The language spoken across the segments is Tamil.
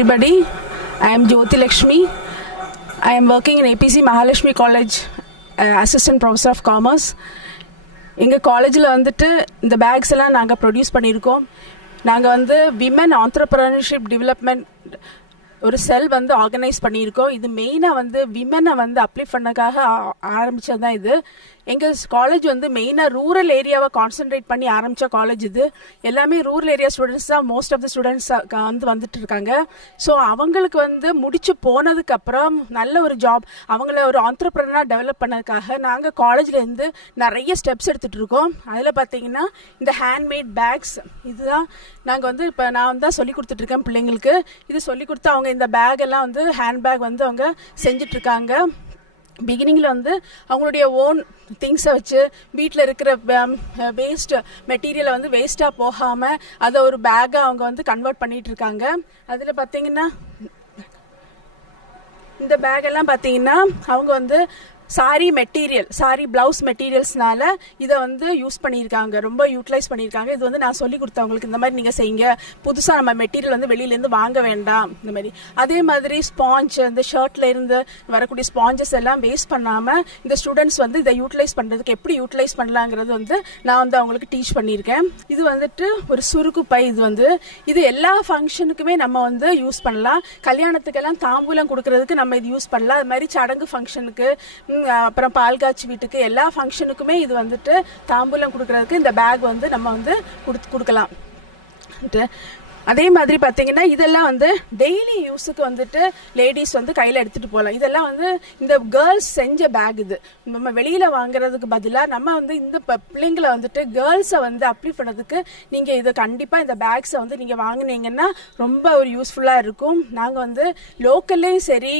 everybody. I am Jyoti Lakshmi. I am working in APC Mahalakshmi College, Assistant Professor of Commerce. எங்கள் காலேஜில் வந்துட்டு இந்த பேக்ஸ் எல்லாம் நாங்கள் ப்ரொடியூஸ் பண்ணியிருக்கோம். நாங்கள் வந்து விமன் ஆண்டர்ப்ரனர்ஷிப் டெவலப்மெண்ட் ஒரு செல் வந்து ஆர்கனைஸ் பண்ணியிருக்கோம். இது மெயினாக வந்து விமனை வந்து அப்லிஃப்ட் பண்ணக்காக ஆரம்பித்தது தான் இது. எங்கள் காலேஜ் வந்து மெயினாக ரூரல் ஏரியாவை கான்சென்ட்ரேட் பண்ணி ஆரம்பித்த காலேஜ் இது. எல்லாமே ரூரல் ஏரியா ஸ்டூடெண்ட்ஸ் தான் மோஸ்ட் ஆஃப் த ஸ்டூடெண்ட்ஸ் வந்துட்டு இருக்காங்க. ஸோ அவங்களுக்கு வந்து முடிச்சு போனதுக்கப்புறம் நல்ல ஒரு ஜாப் அவங்கள ஒரு ஆண்டர்ப்ரனராக டெவலப் பண்ணதுக்காக நாங்கள் காலேஜ்லேருந்து நிறைய ஸ்டெப்ஸ் எடுத்துகிட்டு இருக்கோம். அதில் பார்த்தீங்கன்னா இந்த ஹேண்ட்மேட் பேக்ஸ் இதுதான் நாங்கள் வந்து இப்போ நான் தான் சொல்லி கொடுத்துட்ருக்கேன் பிள்ளைங்களுக்கு. இது சொல்லி கொடுத்து அவங்க இந்த பேக் எல்லாம் வந்து ஹேண்ட் பேக் வந்து அவங்க செஞ்சிட்ருக்காங்க. பிகினிங்கில் வந்து அவங்களுடைய ஓன் திங்ஸை வச்சு வீட்டில் இருக்கிற வேஸ்ட் மெட்டீரியலை வந்து வேஸ்ட்டாக போகாமல் அதை ஒரு பேக்காக அவங்க வந்து கன்வெர்ட் பண்ணிகிட்டு இருக்காங்க. அதில் பார்த்தீங்கன்னா இந்த பேக்கெல்லாம் பார்த்தீங்கன்னா அவங்க வந்து சாரி ப்ளவுஸ் மெட்டீரியல்ஸ்னால இதை வந்து யூஸ் பண்ணியிருக்காங்க, ரொம்ப யூட்டிலைஸ் பண்ணியிருக்காங்க. இது வந்து நான் சொல்லி கொடுத்தவங்களுக்கு இந்த மாதிரி நீங்கள் செய்யுங்க, புதுசாக நம்ம மெட்டீரியல் வந்து வெளியிலேருந்து வாங்க வேண்டாம் இந்த மாதிரி. அதே மாதிரி ஸ்பாஞ்ச் இந்த ஷர்ட்டில் இருந்து வரக்கூடிய ஸ்பாஞ்சஸ் எல்லாம் வேஸ்ட் பண்ணாமல் இந்த ஸ்டூடெண்ட்ஸ் வந்து இதை யூட்டிலைஸ் பண்ணுறதுக்கு எப்படி யூட்டிலைஸ் பண்ணலாங்கிறது வந்து நான் வந்து அவங்களுக்கு டீச் பண்ணியிருக்கேன். இது வந்துட்டு ஒரு சுருக்கு பை. இது எல்லா ஃபங்க்ஷனுக்குமே நம்ம வந்து யூஸ் பண்ணலாம். கல்யாணத்துக்கெல்லாம் தாம்பூலம் கொடுக்கறதுக்கு நம்ம இது யூஸ் பண்ணலாம். அது மாதிரி சடங்கு ஃபங்க்ஷனுக்கு அப்புறம் பால் காய்ச்சி வீட்டுக்கு எல்லா ஃபங்க்ஷனுக்குமே இது வந்துட்டு தாம்பூலம் கொடுக்கறதுக்கு இந்த பேக் வந்து நம்ம வந்து கொடுக்கலாம். அதே மாதிரி பார்த்தீங்கன்னா இதெல்லாம் வந்து டெய்லி யூஸுக்கு வந்துட்டு லேடிஸ் வந்து கையில் எடுத்துகிட்டு போகலாம். இதெல்லாம் வந்து இந்த கேர்ள்ஸ் செஞ்ச பேக். இது நம்ம வெளியில் வாங்குறதுக்கு பதிலாக நம்ம வந்து இந்த பிள்ளைங்களை வந்துட்டு கேர்ள்ஸை வந்து அப்ளை பண்ணதுக்கு நீங்கள் இதை கண்டிப்பாக இந்த பேக்ஸை வந்து நீங்கள் வாங்கினீங்கன்னா ரொம்ப ஒரு யூஸ்ஃபுல்லாக இருக்கும். நாங்கள் வந்து லோக்கல்லையும் சரி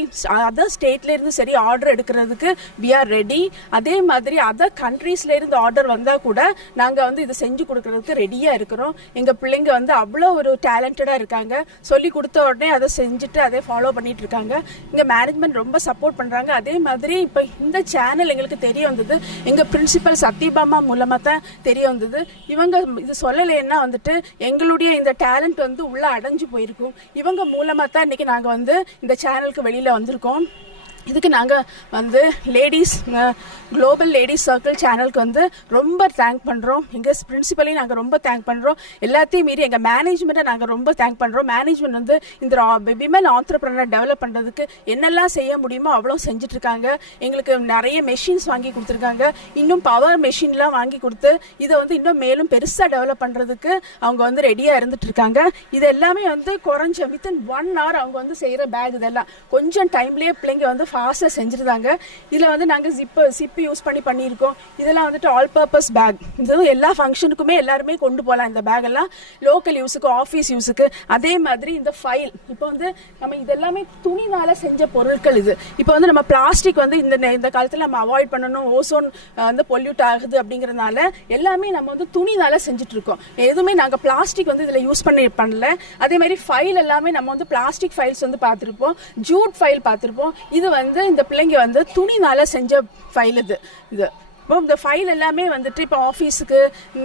அதர் ஸ்டேட்லேருந்து சரி ஆர்டர் எடுக்கிறதுக்கு வி ஆர் ரெடி. அதே மாதிரி அதர் கண்ட்ரீஸ்லேருந்து ஆர்டர் வந்தால் கூட நாங்கள் வந்து இதை செஞ்சு கொடுக்கறதுக்கு ரெடியாக இருக்கிறோம். எங்கள் பிள்ளைங்க வந்து அவ்வளோ ஒரு டேலண்டடாக இருக்காங்க. சொல்லி கொடுத்த உடனே அதை செஞ்சுட்டு அதை ஃபாலோ பண்ணிட்டு இருக்காங்க. இங்கே மேனேஜ்மெண்ட் ரொம்ப சப்போர்ட் பண்ணுறாங்க. அதே மாதிரி இப்போ இந்த சேனல் எங்களுக்கு தெரிய வந்தது எங்கள் பிரின்சிபல் சத்யபாமா மூலமாக தான் தெரிய வந்தது. இவங்க இது சொல்லலைன்னா வந்துட்டு எங்களுடைய இந்த டேலண்ட் வந்து உள்ளே அடைஞ்சு போயிருக்கும். இவங்க மூலமாக தான் இன்றைக்கி நாங்கள் வந்து இந்த சேனலுக்கு வெளியில் வந்திருக்கோம். இதுக்கு நாங்கள் வந்து லேடிஸ் குளோபல் லேடிஸ் சர்க்கிள் சேனலுக்கு வந்து ரொம்ப தேங்க் பண்ணுறோம். எங்கள் பிரின்சிபலையும் நாங்கள் ரொம்ப தேங்க் பண்ணுறோம். எல்லாத்தையும் மீறி எங்கள் மேனேஜ்மெண்ட்டை நாங்கள் ரொம்ப தேங்க் பண்ணுறோம். மேனேஜ்மெண்ட் வந்து இந்த விமன் ஆண்டர்ப்ரனர் டெவலப் பண்ணுறதுக்கு என்னெல்லாம் செய்ய முடியுமோ அவ்வளோ செஞ்சிட்ருக்காங்க. எங்களுக்கு நிறைய மெஷின்ஸ் வாங்கி கொடுத்துருக்காங்க. இன்னும் பவர் மெஷின்லாம் வாங்கி கொடுத்து இதை வந்து இன்னும் மேலும் பெருசாக டெவலப் பண்ணுறதுக்கு அவங்க வந்து ரெடியாக இருந்துகிட்ருக்காங்க. இது எல்லாமே வந்து குறைஞ்ச வித்தின் 1 hour அவங்க வந்து செய்கிற பேக். இதெல்லாம் கொஞ்சம் டைம்லேயே பிள்ளைங்க வந்து ஃபாஸ்ட்டாக செஞ்சுருந்தாங்க. இதில் வந்து நாங்கள் சிப்பு யூஸ் பண்ணியிருக்கோம். இதெல்லாம் வந்துட்டு ஆல் பர்பஸ் பேக். இது எல்லா ஃபங்க்ஷனுக்குமே எல்லாருமே கொண்டு போகலாம். இந்த பேக்கெல்லாம் லோக்கல் யூஸுக்கு ஆஃபீஸ் யூஸுக்கு. அதே மாதிரி இந்த ஃபைல் இப்போ வந்து நம்ம இதெல்லாமே துணினால் செஞ்ச பொருட்கள். இது இப்போ வந்து நம்ம பிளாஸ்டிக் வந்து இந்த காலத்தில் நம்ம அவாய்ட் பண்ணணும். ஓசோன் வந்து பொல்யூட் ஆகுது அப்படிங்கிறதுனால எல்லாமே நம்ம வந்து துணினால் செஞ்சுட்ருக்கோம். எதுவுமே நாங்கள் பிளாஸ்டிக் வந்து இதில் யூஸ் பண்ணல. அதே மாதிரி ஃபைல் எல்லாமே நம்ம வந்து பிளாஸ்டிக் ஃபைல்ஸ் வந்து பார்த்துருப்போம், ஜூட் ஃபைல் பார்த்துருப்போம். இது வந்து இந்த பிள்ளைங்க வந்து துணினால செஞ்ச ஃபைல். இது இப்போ இந்த ஃபைல் எல்லாமே வந்துட்டு இப்போ ஆஃபீஸுக்கு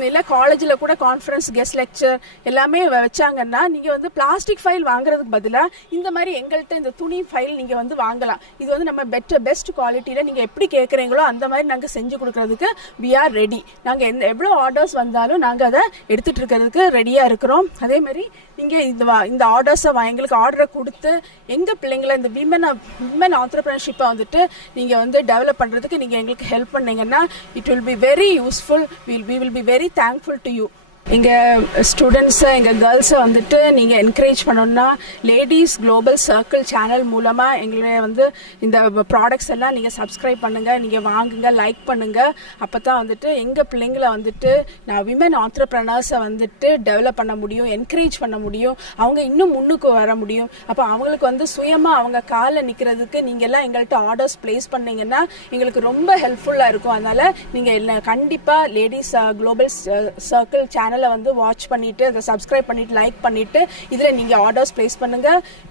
இல்லை காலேஜில் கூட கான்ஃபரன்ஸ் கெஸ்ட் லெக்சர் எல்லாமே வச்சாங்கன்னா நீங்கள் வந்து பிளாஸ்டிக் ஃபைல் வாங்குறதுக்கு பதிலாக இந்த மாதிரி எங்கள்கிட்ட இந்த துணி ஃபைல் நீங்கள் வந்து வாங்கலாம். இது வந்து நம்ம பெஸ்ட் குவாலிட்டியில் நீங்கள் எப்படி கேட்குறீங்களோ அந்த மாதிரி நாங்கள் செஞ்சு கொடுக்குறதுக்கு வி ஆர் ரெடி. நாங்கள் எவ்வளோ ஆர்டர்ஸ் வந்தாலும் நாங்கள் அதை எடுத்துகிட்டு இருக்கிறதுக்கு ரெடியாக இருக்கிறோம். அதே மாதிரி நீங்கள் இந்த ஆர்டர்ஸை எங்களுக்கு ஆர்டரை கொடுத்து எங்கள் பிள்ளைங்களை இந்த விமன் ஆண்டர்ப்ரனர்ஷிப்பை வந்துட்டு நீங்கள் வந்து டெவலப் பண்ணுறதுக்கு நீங்கள் எங்களுக்கு ஹெல்ப் பண்ணீங்கன்னா it will be very useful. We will be very thankful to you. எங்கள் ஸ்டூடெண்ட்ஸை எங்கள் கேர்ள்ஸை வந்துட்டு நீங்கள் என்கரேஜ் பண்ணணுன்னா லேடிஸ் குளோபல் சர்க்கிள் சேனல் மூலமாக எங்களை வந்து இந்த ப்ராடக்ட்ஸ் எல்லாம் நீங்கள் சப்ஸ்கிரைப் பண்ணுங்கள், நீங்கள் வாங்குங்க, லைக் பண்ணுங்கள். அப்போ தான் வந்துட்டு எங்கள் பிள்ளைங்களை வந்துட்டு நான் விமன் ஆண்டர்ப்ரனர்ஸை வந்துட்டு டெவலப் பண்ண முடியும், என்கரேஜ் பண்ண முடியும், அவங்க இன்னும் முன்னுக்கு வர முடியும். அப்போ அவங்களுக்கு வந்து சுயமாக அவங்க காலில் நிற்கிறதுக்கு நீங்கள் எல்லாம் எங்கள்கிட்ட ஆர்டர்ஸ் ப்ளேஸ் பண்ணிங்கன்னா எங்களுக்கு ரொம்ப ஹெல்ப்ஃபுல்லாக இருக்கும். அதனால் நீங்கள் கண்டிப்பாக லேடிஸ் குளோபல் சர்க்கிள் சேனல் சேனலை வந்து வாட்ச் பண்ணிட்டு அதை சப்ஸ்கிரைப் பண்ணிட்டு லைக் பண்ணிட்டு இதில் நீங்கள் ஆர்டர்ஸ் பிளேஸ் பண்ணுங்க.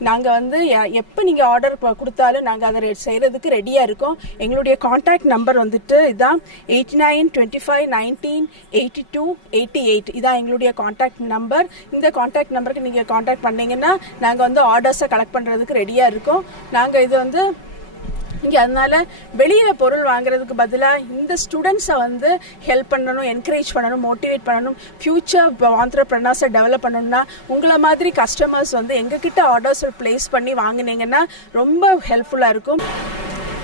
நாங்கள் வந்து எப்போ நீங்கள் ஆர்டர் கொடுத்தாலும் நாங்கள் அதை செய்யறதுக்கு ரெடியாக இருக்கோம். எங்களுடைய கான்டாக்ட் நம்பர் வந்துட்டு இதான் 8925198288. இதான் எங்களுடைய கான்டாக்ட் நம்பர். இந்த கான்டாக்ட் நம்பருக்கு நீங்கள் கான்டாக்ட் பண்ணீங்கன்னா நாங்கள் வந்து ஆர்டர்ஸை கலெக்ட் பண்ணுறதுக்கு ரெடியாக இருக்கோம். நாங்கள் இது வந்து இங்கே அதனால வெளியில் பொருள் வாங்குறதுக்கு பதிலாக இந்த ஸ்டூடெண்ட்ஸை வந்து ஹெல்ப் பண்ணணும், என்கரேஜ் பண்ணணும், மோட்டிவேட் பண்ணணும். ஃப்யூச்சர் ஆண்டர்பிரனர்ஸை டெவலப் பண்ணணும்னா உங்களை மாதிரி கஸ்டமர்ஸ் வந்து எங்ககிட்ட ஆர்டர்ஸ் பிளேஸ் பண்ணி வாங்கினீங்கன்னா ரொம்ப ஹெல்ப்ஃபுல்லாக இருக்கும்.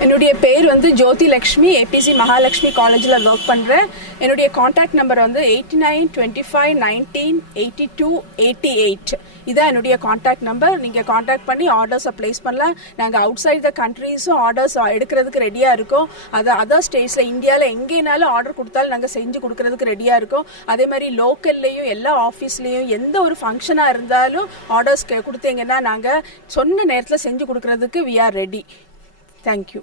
என்னுடைய பேர் வந்து ஜோதி லக்ஷ்மி, ஏபிசி மகாலட்சுமி காலேஜில் ஒர்க் பண்ணுறேன். என்னுடைய கான்டாக்ட் நம்பர் வந்து 8925198288. இதான் என்னுடைய கான்டாக்ட் நம்பர். நீங்கள் கான்டாக்ட் பண்ணி ஆர்டர்ஸை பிளேஸ் பண்ணலாம். நாங்கள் அவுட் சைட் த கண்ட்ரீஸும் ஆர்டர்ஸ் எடுக்கிறதுக்கு ரெடியாக இருக்கோம். அதர் ஸ்டேட்ஸில் இந்தியாவில் எங்கேனாலும் ஆர்டர் கொடுத்தாலும் நாங்கள் செஞ்சு கொடுக்கறதுக்கு ரெடியாக இருக்கோம். அதே மாதிரி லோக்கல்லையும் எல்லா ஆஃபீஸ்லேயும் எந்த ஒரு ஃபங்க்ஷனாக இருந்தாலும் ஆர்டர்ஸ் கொடுத்தீங்கன்னா நாங்கள் சொன்ன நேரத்தில் செஞ்சு கொடுக்கறதுக்கு we are ready. Thank you.